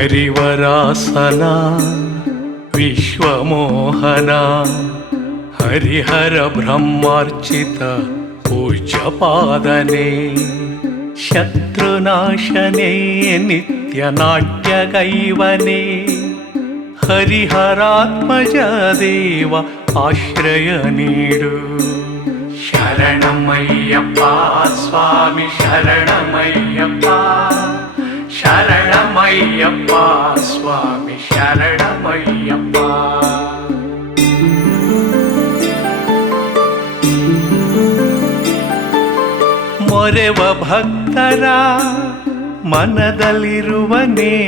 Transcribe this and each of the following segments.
ಹರಿವರಾಸನ ವಿಶ್ವಮೋಹನ ಹರಿಹರ ಬ್ರಹ್ಮಾರ್ಚಿತ ಪೂಜ್ಯಪಾದನೆ ಶತ್ರುನಾಶನೇ ನಿತ್ಯ ನಾಟ್ಯಗೈವನೇ ಹರಿಹರಾತ್ಮಜ ದೇವ ಆಶ್ರಯ ನೀಡು. ಶರಣಮಯ್ಯಪ್ಪ ಸ್ವಾಮಿ ಶರಣಮಯ್ಯಪ್ಪ ಶರಣಮಯ್ಯಪ್ಪ ಸ್ವಾಮಿ ಶರಣಮಯ್ಯಪ್ಪ. ಮೊರೆವ ಭಕ್ತರ ಮನದಲ್ಲಿರುವನೇ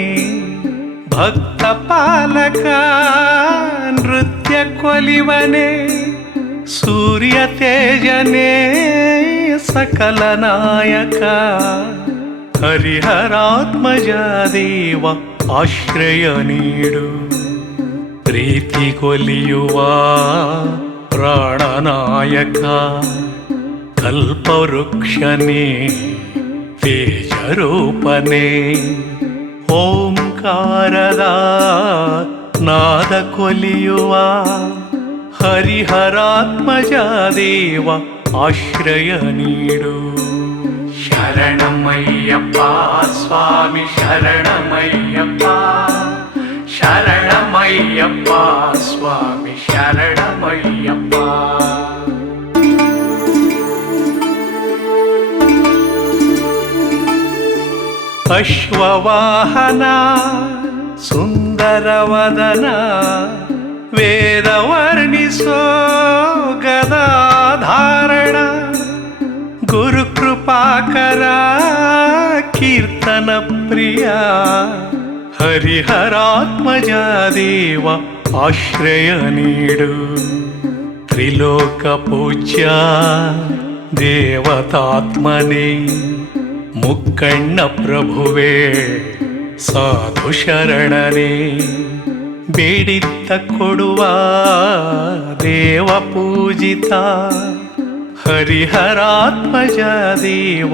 ಭಕ್ತ ಪಾಲಕ ನೃತ್ಯ ಕೊಲಿವನೇ ಸೂರ್ಯ ತೇಜನೇ ಸಕಲ ನಾಯಕ ಹರಿಹರಾತ್ಮಜ ದೇವ ಆಶ್ರಯ ನೀಡು. ಪ್ರೀತಿ ಕೊಲಿಯುವ ಪ್ರಾಣನಾಯಕ ಕಲ್ಪವೃಕ್ಷನೇ ತೇಜರೂಪನೇ ಓಂಕಾರದ ನಾದ ಕೊಲಿಯುವ ಹರಿಹರಾತ್ಮಜ ದೇವ ಆಶ್ರಯ ನೀಡು. ಶರಣಮಯ್ಯಪ್ಪ ಸ್ವಾಮಿ ಶರಣಮಯ್ಯಪ್ಪ ಶರಣಮಯ್ಯಪ್ಪ ಸ್ವಾಮಿ ಶರಣಮಯ್ಯಪ್ಪ. ಅಶ್ವವಾಹನ ಸುಂದರವದನ ವೇದ ವರ್ಣಿಸೋ ಗದಾಧಾರಣ ಗುರುಕೃಪಾಕರ ಕೀರ್ತನ ಪ್ರಿಯ ಹರಿಹರಾತ್ಮಜ ದೇವ ಆಶ್ರಯ ನೀಡು. ತ್ರಿಲೋಕ ಪೂಜ್ಯ ದೇವತಾತ್ಮನೇ ಮುಕ್ಕಣ್ಣ ಪ್ರಭುವೇ ಸಾಧು ಶರಣನೇ ಬೇಡಿದ್ದ ಕೊಡುವ ದೇವ ಪೂಜಿತ ಹರಿಹರಾತ್ಮಜ ದೇವ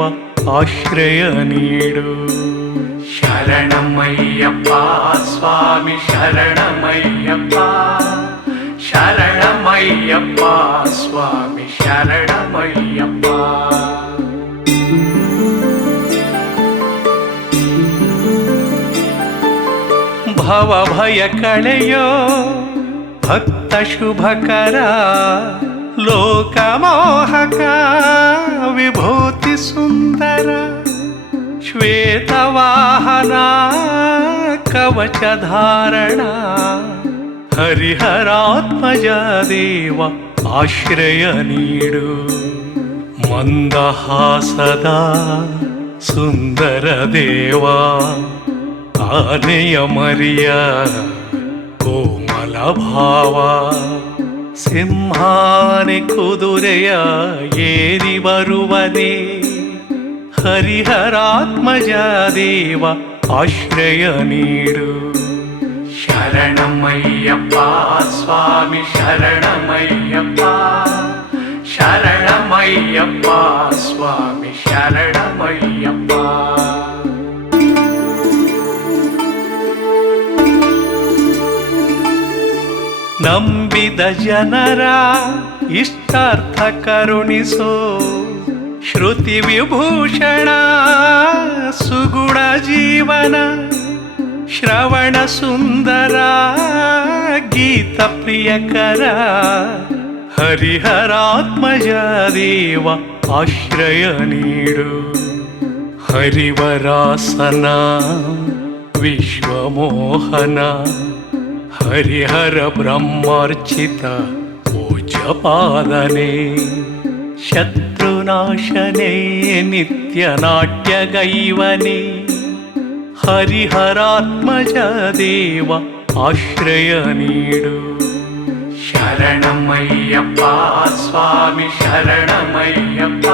ಆಶ್ರಯ ನೀಡು. ಶರಣಮಯ್ಯಪ್ಪ ಸ್ವಾಮಿ ಶರಣಮಯ್ಯಪ್ಪ ಶರಣಮಯ್ಯಪ್ಪ ಸ್ವಾಮಿ ಶರಣಮಯ್ಯಪ್ಪ. ಭವ ಭಯ ಕಳೆಯೋ ಭಕ್ತ ಶುಭಕರ ಲೋಕಮೋಹಕ ವಿಭೂತಿ ಸುಂದರ ಶ್ವೇತವಾಹನ ಕವಚಧಾರಣ ಹರಿಹರಾತ್ಮಜ ದೇವ ಆಶ್ರಯ ನೀಡು. ಮಂದಹಾಸದ ಸುಂದರ ದೇವ ಆನೆಯ ಮರಿಯ ಕೋಮಲ ಭಾವ ಸಿಂಹಾನೆ ಕುದುರೆಯ ಏರಿ ಬರುವನೇ ಹರಿಹರಾತ್ಮಜ ದೇವ ಆಶ್ರಯ ನೀಡು. ಶರಣಮಯ್ಯಪ್ಪ ಸ್ವಾಮಿ ಶರಣಮಯ್ಯಪ್ಪ ಶರಣಮಯ್ಯಪ್ಪ ಸ್ವಾಮಿ ಶರಣಮಯ್ಯಪ್ಪ. ನಂಬಿದ ಜನರ ಇಷ್ಟಾರ್ಥ ಕರುಣಿಸೋ ಶ್ರುತಿ ವಿಭೂಷಣ ಸುಗುಣ ಜೀವನ ಶ್ರವಣ ಸುಂದರ ಗೀತ ಪ್ರಿಯಕರ ಹರಿಹರಾತ್ಮಜ ದೇವ ಆಶ್ರಯ ನೀಡು. ಹರಿವರಾಸನ ವಿಶ್ವಮೋಹನ ಹರಿಹರ ಬ್ರಹ್ಮಾರ್ಚಿತ ಪೂಜ್ಯಪಾದನೆ ಶತ್ರುನಾಶನೇ ನಿತ್ಯ ನಾಟ್ಯಗೈವನೇ ಹರಿಹರಾತ್ಮಜ ದೇವ ಆಶ್ರಯ ನೀಡು. ಶರಣಮಯ್ಯಪ್ಪ ಸ್ವಾಮಿ ಶರಣಮಯ್ಯಪ್ಪ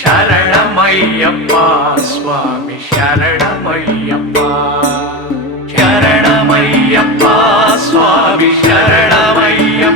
ಶರಣಮಯ್ಯಪ್ಪ ಸ್ವಾಮಿ ಶರಣಮಯ್ಯಪ್ಪ. ಶರಣಮಯ್ಯಪ್ಪ ಸ್ವಾಮಿ ಶರಣಮಯ್ಯಪ್ಪ